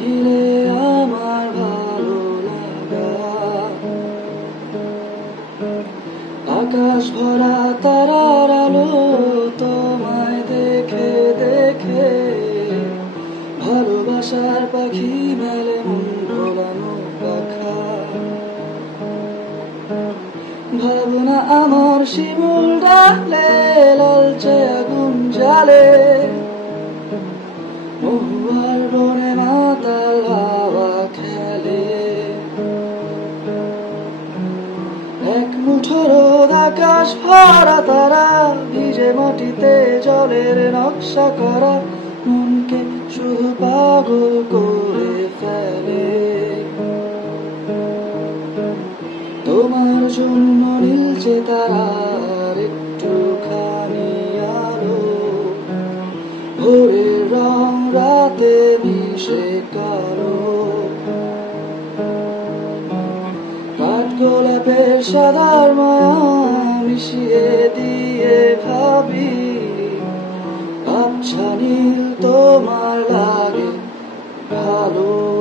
ঘিরে আমার ভালো লাগা, আকাশ ভরা তারার আলো তোমায় দেখে দেখে, ভালোবাসার পাখি মেলে মন ভোলানো পাখা। ভাবনা আমার শিমুল ডালে, লালচে আগুন জ্বালে, মহুয়ার বনে মাতাল হাওয়া খেলে। এক মুঠো রোদ, আকাশ ভরা তারা, ভিজে মাটিতে জলের নকশা করা, মনকে শুধু পাগল করে ফেলে। তোমার জন্য নীলচে তারার একটুখানি আলো, ভোরের রং রাতে মিশে কালো। কাঠগোলাপের সাদার মায়া মিশিয়ে দিয়ে ভাবি, আবছা নীল তোমার লাগে ভালো।